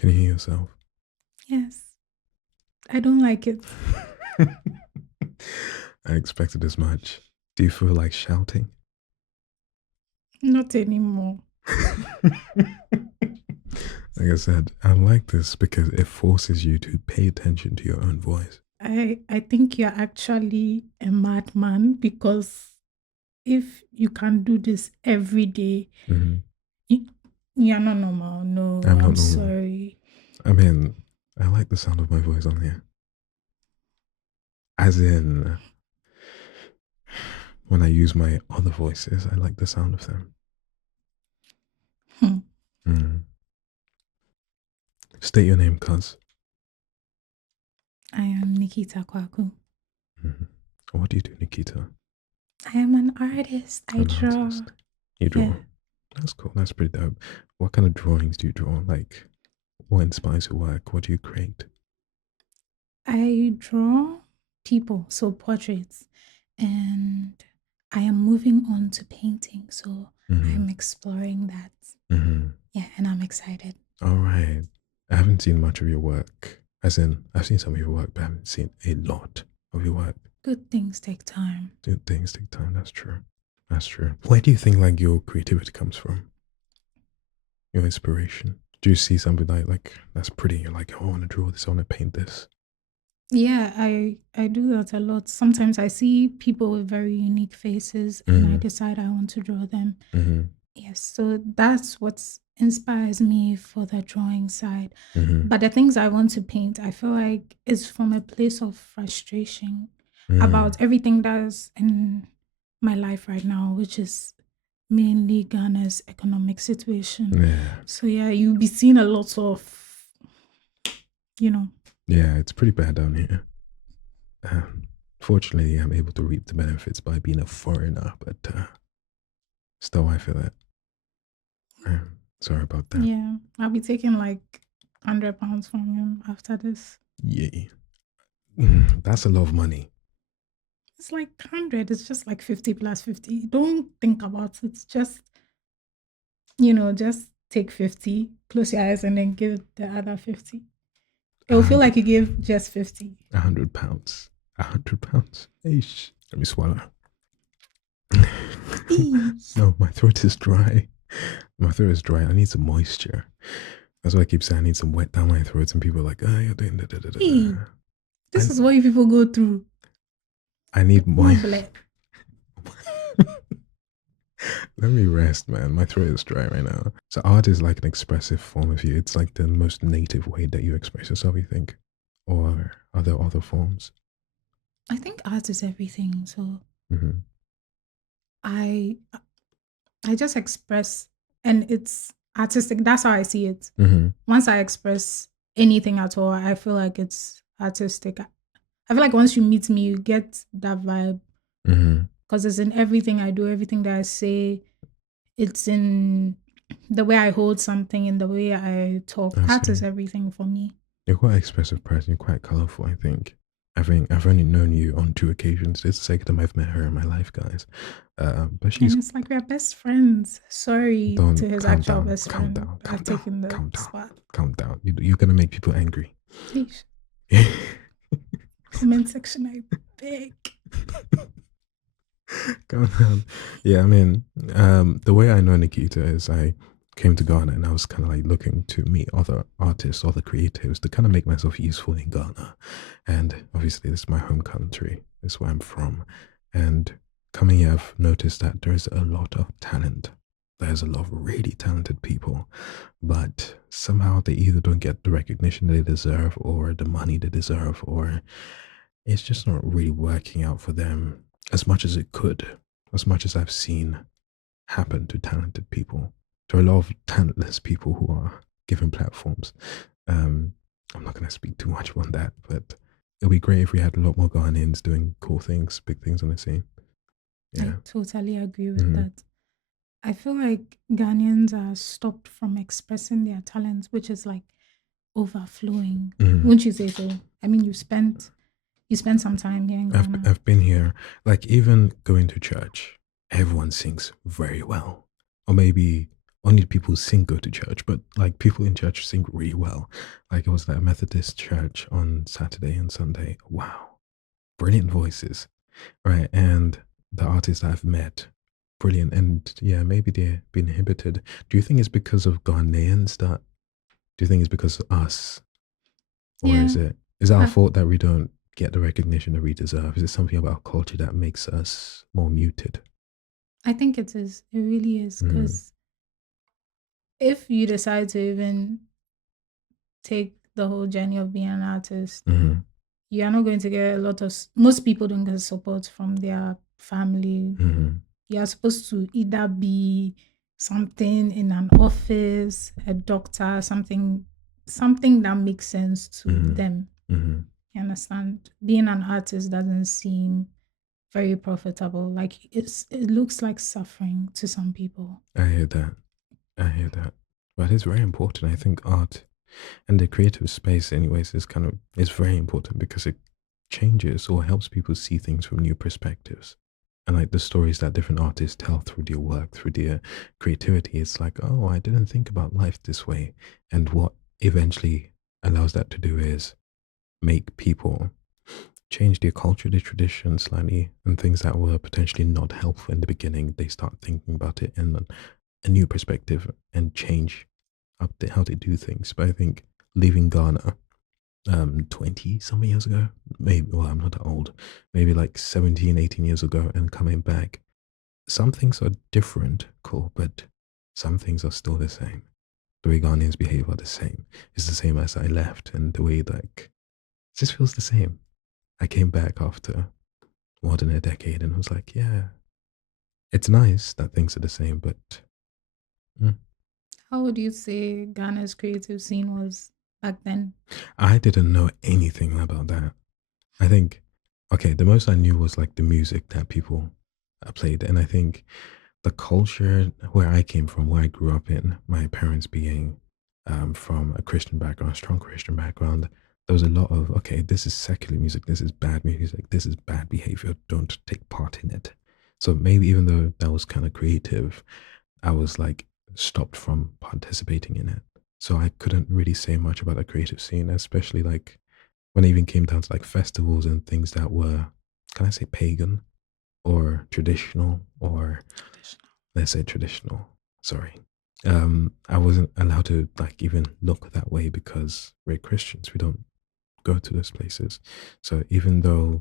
Can you hear yourself? Yes. I don't like it. I expected as much. Do you feel like shouting? Not anymore. Like I said, I like this because it forces you to pay attention to your own voice. I think you're actually a madman because if you can do this every day, Hmm. y- you're not normal. No, I'm I'm not normal. sorry. I mean, I like the sound of my voice on here. As in, when I use my other voices, I like the sound of them. Hmm. Mm. State your name, cuz. I am Nikita Kwaku. Mm. What do you do, Nikita? I am an artist. I An draw. artist. You Yeah. draw. That's cool. That's pretty dope. What kind of drawings do you draw? Like, what inspires your work? What do you create? I draw people, so portraits. And I am moving on to painting. So Mm-hmm. I'm exploring that. Mm-hmm. Yeah, and I'm excited. All right. I haven't seen much of your work. As in, I've seen some of your work, but I haven't seen a lot of your work. Good things take time. Good things take time. That's true. That's true. Where do you think like your creativity comes from? Your inspiration? Do you see something like that's pretty? You're like, oh, I want to draw this. I want to paint this. Yeah, I do that a lot. Sometimes I see people with very unique faces and I Mm-hmm. decide I want to draw them. Mm-hmm. Yes, so that's what inspires me for the drawing side. Mm-hmm. But the things I want to paint, I feel like it's from a place of frustration Mm. about everything that's in my life right now, which is mainly Ghana's economic situation. Yeah. So yeah, you'll be seeing a lot of, you know, Yeah. It's pretty bad down here. Um, Fortunately, I'm able to reap the benefits by being a foreigner, but still, I feel that. Sorry about that. yeah, I'll be taking like £100 from him after this. Yay. That's a lot of money. It's like 100, it's just like 50 plus 50. Don't think about it. Just, just take 50, close your eyes, and then give the other 50. It A will feel hundred, like you gave just 50. £100. £100. Eesh. Let me swallow. Eee. No, my throat is dry. My throat is dry. I need some moisture. That's why I keep saying I need some wet down my throat. And people are like, oh, you're doing da da da da Eee. da. This is what you people go through. I need No moisture. bleh. Let me rest, man. My throat is dry right now. So art is like an expressive form of you. It's like the most native way that you express yourself, you think? Or are there other forms? I think art is everything. So Mm-hmm. I I just express, and it's artistic. That's how I see it. Mm-hmm. Once I express anything at all, I feel like it's artistic. I feel like once you meet me, you get that vibe Mm-hmm. because it's in everything I do, everything that I say. It's in the way I hold something, in the way I talk. I That see. is everything for me. You're quite an expressive person. You're quite colorful, I think. I think I've only known you on 2 occasions. It's the second time I've met her in my life, guys. But she's And it's like we're best friends. Sorry don't to his calm actual down, best calm friend. down, calm I've down, taken the calm down, spot. calm down. You're gonna make people angry. Please. Comment section, I beg. Calm down. Yeah, I mean, the way I know Nikita is I came to Ghana and I was kind of like looking to meet other artists, other creatives to kind of make myself useful in Ghana. And obviously, this is my home country. This is where I'm from. And coming here, I've noticed that there's a lot of talent. There's a lot of really talented people, but somehow they either don't get the recognition they deserve or the money they deserve, or it's just not really working out for them as much as it could, as much as I've seen happen to talented people. There are a lot of talentless people who are given platforms. Um, I'm not going to speak too much on that, but it'll be great if we had a lot more Ghanaians doing cool things, big things on the scene. I Yeah. totally agree with Mm-hmm. that. I feel like Ghanaians are stopped from expressing their talents, which is like overflowing. Mm-hmm. Wouldn't you say so? I mean, you spent some time here in Ghana. I've been here, like even going to church, everyone sings very well. Or maybe only people who sing go to church, but like people in church sing really well. Like it was that Methodist church on Saturday and Sunday. Wow, brilliant voices, right? And the artists I've met, brilliant. And yeah, maybe they're being inhibited. Do you think it's because of Ghanaians that? Do you think it's because of us, or Yeah, is it our I, fault that we don't get the recognition that we deserve? Is it something about our culture that makes us more muted? I think it is. It really is. Mm, Because if you decide to even take the whole journey of being an artist, mm, you are not going to get a lot of, most people don't get support from their family. mm, You are supposed to either be something in an office, a doctor, something that makes sense to mm, them. mm. You understand? Being an artist doesn't seem very profitable. Like it looks like suffering to some people. I hear that. I hear that. But it's very important. I think art and the creative space, anyways, is very important because it changes or helps people see things from new perspectives. And like the stories that different artists tell through their work, through their creativity, it's like, oh, I didn't think about life this way. And what eventually allows that to do is make people change their culture, their tradition slightly, and things that were potentially not helpful in the beginning. They start thinking about it in a new perspective and change up how they do things. But I think leaving Ghana 20 something years ago, maybe, well, I'm not that old, maybe like 17, 18 years ago, and coming back, some things are different, cool, but some things are still the same. The way Ghanaians behave are the same. It's the same as I left, and the way like it just feels the same. I came back after more than a decade and was like, yeah, it's nice that things are the same, but mm, How would you say Ghana's creative scene was back then? I didn't know anything about that. I think, okay, the most I knew was like the music that people played. And I think the culture where I came from, where I grew up in, my parents being from a Christian background, strong Christian background, there was a lot of, okay, this is secular music, this is bad music, this is bad behavior, don't take part in it. So maybe even though that was kind of creative, I was like stopped from participating in it. So I couldn't really say much about the creative scene, especially like when it even came down to like festivals and things that were, can I say pagan or traditional or Traditional. let's say traditional. Sorry. I wasn't allowed to like even look that way because we're Christians. We don't go to those places. So even though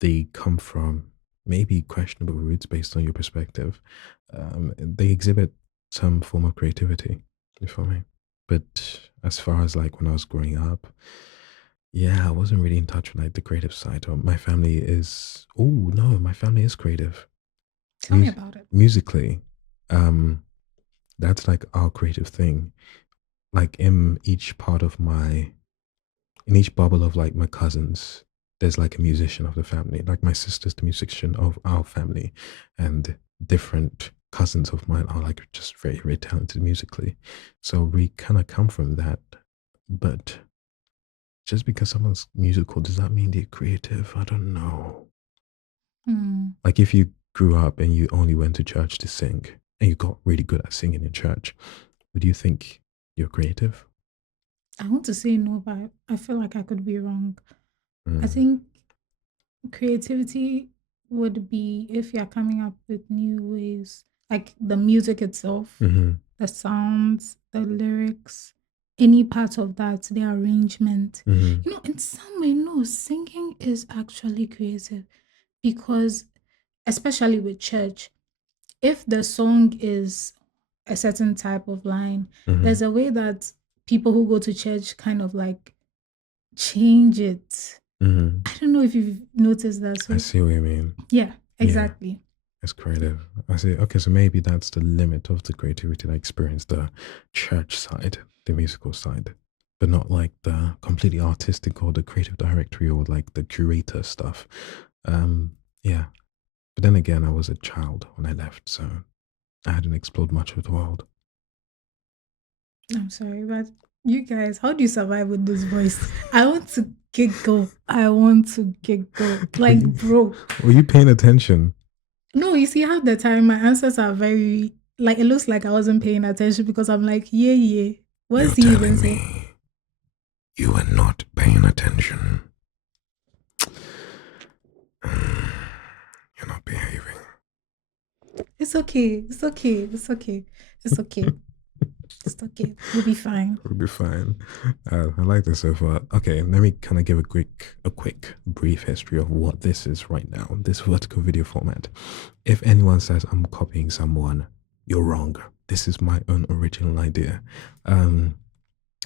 they come from maybe questionable roots based on your perspective, they exhibit some form of creativity. You feel me? But as far as like when I was growing up, yeah, I wasn't really in touch with like the creative side. My family is, oh no, my family is creative. Tell me Mus- about it. musically, um, that's like our creative thing. Like in each bubble of like my cousins, there's like a musician of the family. Like my sister's the musician of our family, and different cousins of mine are like just very, very talented musically. So we kind of come from that. But just because someone's musical, does that mean they're creative? I don't know. Hmm. Like if you grew up and you only went to church to sing and you got really good at singing in church, would you think you're creative? I want to say no, but I feel like I could be wrong. I Mm. think creativity would be if you're coming up with new ways, like the music itself, Mm-hmm. the sounds, the lyrics, any part of that, the arrangement. Mm-hmm. In some way, no, singing is actually creative because, especially with church, if the song is a certain type of line, Mm-hmm. there's a way that people who go to church kind of like change it. Mm-hmm. I don't know if you've noticed that. I So, see what you mean. yeah, Yeah, exactly. it's creative. I see. Okay, so maybe that's the limit of the creativity that I experience, the church side, the musical side, but not like the completely artistic or the creative directory or like the curator stuff. Yeah. But then again, I was a child when I left, so I hadn't explored much of the world. I'm sorry, but you guys, how do you survive with this voice? I want to giggle. I want to giggle. Were Like, you bro. were you paying attention? No, you see, half the time my answers are very. Like it looks like I wasn't paying attention because I'm like, yeah, yeah. You're What's he even telling say? me you were not paying attention. You're not behaving. It's okay. It's okay. It's okay. It's okay. It's okay. We'll be fine. We'll be fine. I like this so far. Okay, let me kind of give a quick, brief history of what this is right now. This vertical video format. If anyone says I'm copying someone, you're wrong. This is my own original idea. Um,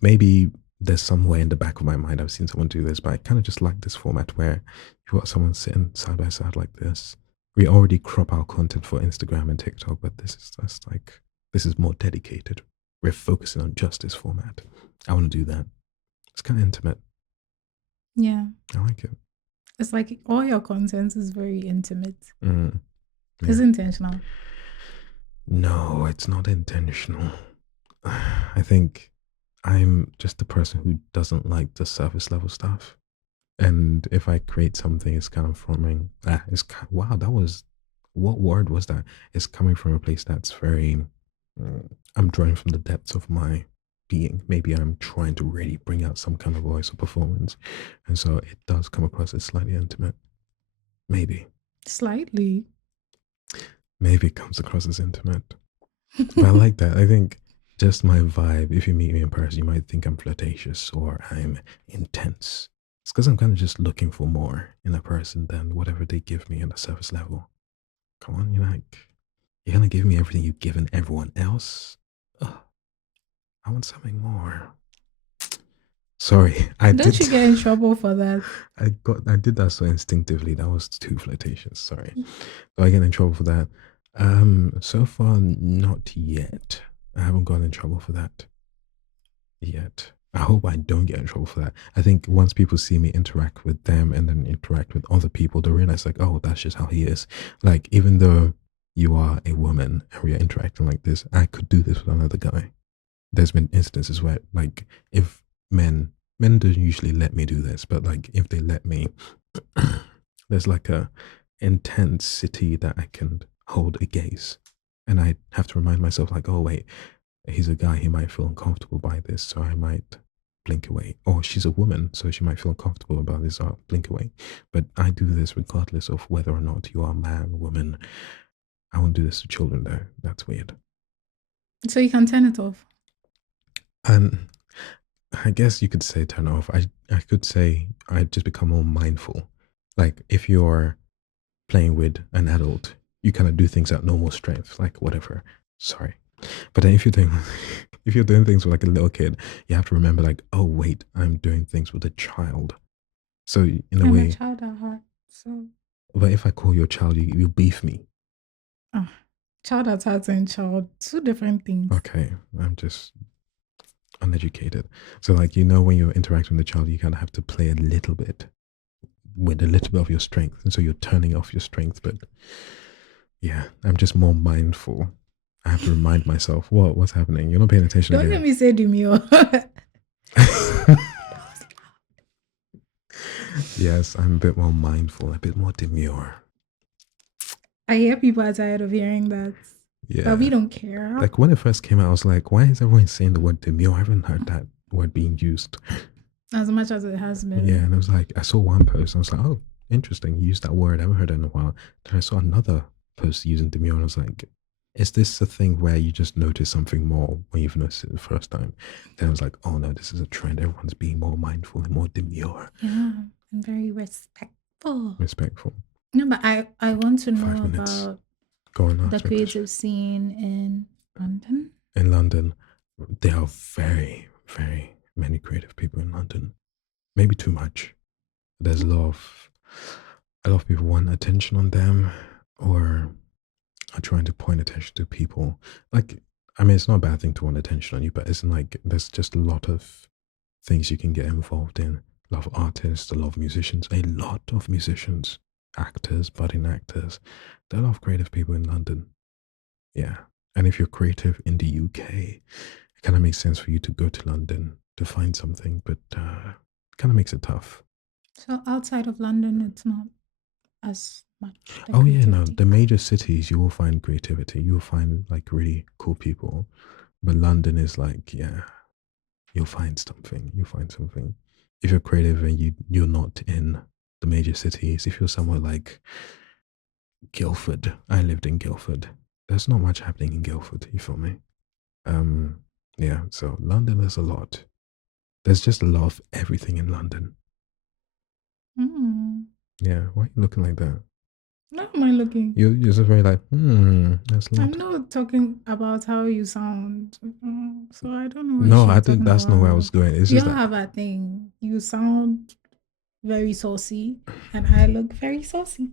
Maybe there's somewhere in the back of my mind I've seen someone do this, but I kind of just like this format where you've got someone sitting side by side like this. We already crop our content for Instagram and TikTok, but this is just like this is more dedicated. We're focusing on just this format. I want to do that. It's kind of intimate. Yeah. I like it. It's like all your content is very intimate. Mm, It's yeah. intentional. No, it's not intentional. I think I'm just the person who doesn't like the surface level stuff. And if I create something, it's kind of forming. Wow, that was what word was that? It's coming from a place that's very. I'm drawing from the depths of my being. Maybe I'm trying to really bring out some kind of voice or performance, and so it does come across as slightly intimate. Maybe, Slightly. maybe it comes across as intimate, but I like that. I think just my vibe. If you meet me in person, you might think I'm flirtatious or I'm intense. It's because I'm kind of just looking for more in a person than whatever they give me on the surface level. Come on, you're gonna give me everything you've given everyone else. Ugh, I want something more. Sorry, I Don't did. you get in trouble for that? I did that so instinctively. That was too flirtatious. Sorry. Do I get in trouble for that? So far not yet. I haven't gotten in trouble for that yet. I hope I don't get in trouble for that. I think once people see me interact with them and then interact with other people, they realize like, oh, that's just how he is. Like, even though you are a woman and we are interacting like this, I could do this with another guy. There's been instances where like if men don't usually let me do this, but like if they let me, there's like a intensity that I can hold a gaze. And I have to remind myself like, oh wait, he's a guy, he might feel uncomfortable by this, so I might blink away. Or she's a woman, so she might feel uncomfortable about this, so I'll blink away. But I do this regardless of whether or not you are a man, woman. I won't do this to children though. That's weird. So you can turn it off. And I guess you could say turn off. I could say I just become more mindful. Like if you're playing with an adult, you kind of do things at normal strength, like whatever. Sorry. But then if you're doing if you're doing things with like a little kid, you have to remember like, oh wait, I'm doing things with a child. So in a I'm a way, child at heart. So but if I call you a child, you beef me. ah, child at heart and child, two different things. Okay, I'm just uneducated. So like when you're interacting with a child, you kind of have to play a little bit with a little bit of your strength, and so you're turning off your strength. But yeah, I'm just more mindful. I have to remind myself, what's happening? You're not paying attention Don't let again. me say demure. Yes, I'm a bit more mindful, a bit more demure. I hear people are tired of hearing that, but we Yeah. don't care. Like when it first came out, I was like, why is everyone saying the word demure? I haven't heard that word being used. As much as it has Yeah. been. And I was like, I saw one post, and I was like, oh, interesting. You used that word. I haven't heard it in a while. Then I saw another post using demure, and I was like, is this a thing where you just notice something more when you've noticed it the first time? Then I was like, oh no, this is a trend. Everyone's being more mindful and more demure, Yeah, and very respectful. respectful. No, but I want to 5 know minutes. about Go on, the ask me a question. creative scene in London. In London, there are very, very many creative people in London. Maybe too much. There's a lot of people want attention on them or are trying to point attention to people. Like, I mean, it's not a bad thing to want attention on you, but it's like there's just a lot of things you can get involved in. A lot of artists, a lot of musicians, a lot of musicians, actors, budding actors. There are a lot of creative people in London. Yeah. And if you're creative in the UK, it kind of makes sense for you to go to London to find something, but kind of makes it tough. So outside of London, it's not. as much the Oh yeah, no. creativity. The major cities you will find creativity. You will find like really cool people. But London is like, yeah, you'll find something. You'll find something. If you're creative and you're not in the major cities, if you're somewhere like Guildford, I lived in Guildford. There's not much happening in Guildford. You feel me? Um, yeah. So London, there's a lot. There's just a lot of everything in London. Mm. Yeah. Why are you looking like that? Not am I looking? You're just very like, that's a I'm lot. not talking about how you sound. So I don't know what No, I you're think talking that's not where I about. was going. It's You just all that have a thing. You sound very saucy, and I look very saucy.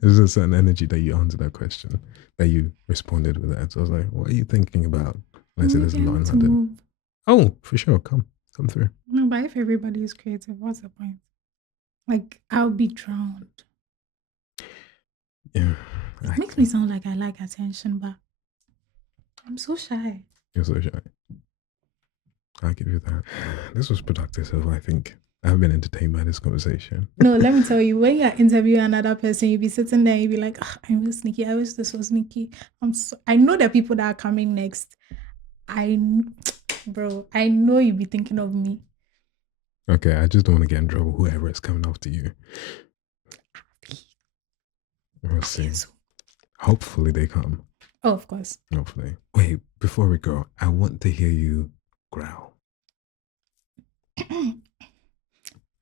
there's a certain energy that you answered that question, that you responded with that. So I was like, what are you thinking about? And I said, there's Maybe a I lot need in to London. move. Oh, for sure. Come through. No, but if everybody is creative, what's the point? Like, I'll be drowned. Yeah. It makes me sound like I like attention, but I'm so shy. You're so shy. I'll give you that. This was productive, so I think I've been entertained by this conversation. No, let me tell you, when you're interviewing another person, you'll be sitting there, you'll be like, "Ah, I miss Nikki. I wish this was Nikki. I know the people that are coming next. Bro, I know you'll be thinking of me. Okay, I just don't want to get in trouble, whoever is coming after you. We'll see. Hopefully they come. Oh, of course. Hopefully. Wait, before we go, I want to hear you growl.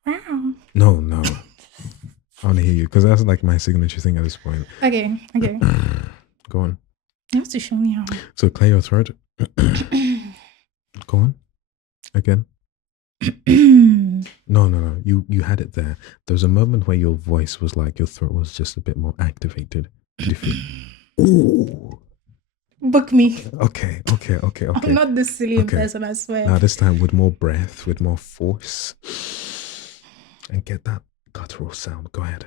Wow. No. I want to hear you because that's like my signature thing at this point. Okay. Go on. You have to show me how. So clear your throat. Go on. Again. No. You had it there. There was a moment where your voice was like your throat was just a bit more activated. Did you feel? Ooh. Book me. Okay. I'm not this silly in Okay. person, I swear. Now this time with more breath, with more force, and get that guttural sound. Go ahead.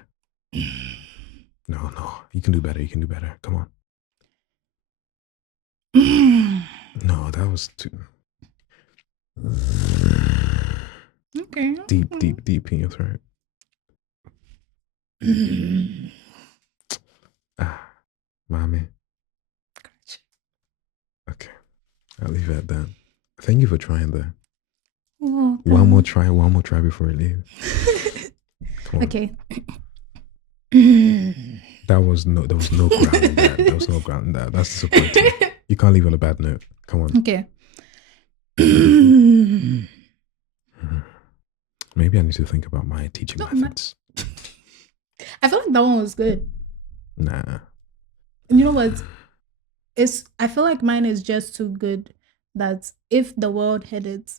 No. You can do better. Come on. No, that was too Okay. deep in your throat. Mommy. Okay, I'll leave it at that. Thank you for trying there. One more try before I leave. Come on. Okay. There was no ground in that. There was no ground in that. That's disappointing. You can't leave on a bad note. Come on. Okay. Maybe I need to think about my teaching methods. I feel like that one was good. Nah. You know what? I feel like mine is just too good that if the world had it,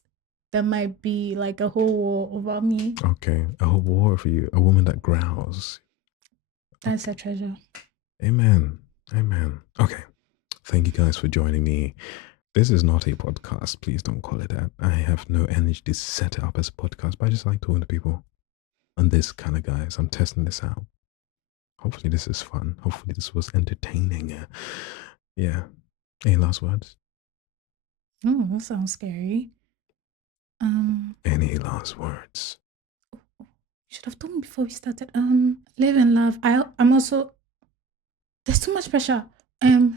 there might be like a whole war over me. Okay. A whole war for you. A woman that growls. That's a treasure. Amen. Okay. Thank you guys for joining me. This is not a podcast. Please don't call it that. I have no energy to set it up as a podcast, but I just like talking to people. And this kind of guys, I'm testing this out. Hopefully this is fun. Hopefully this was entertaining. Yeah. Any last words? Oh, that sounds scary. Any last words? You should have told me before we started. Live and love. I'm also. There's too much pressure.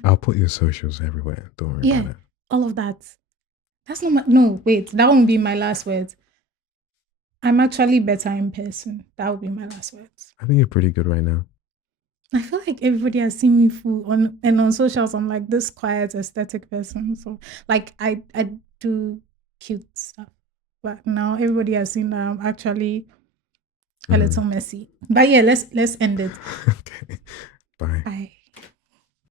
I'll put your socials everywhere. Don't worry about it. All of that. That's not my. No, wait. That won't be my last words. I'm actually better in person. That would be my last words. I think you're pretty good right now. I feel like everybody has seen me full on socials. I'm like this quiet aesthetic person. So like I do cute stuff, but now everybody has seen that I'm actually a little messy. But yeah, let's end it. Okay. Bye. Bye.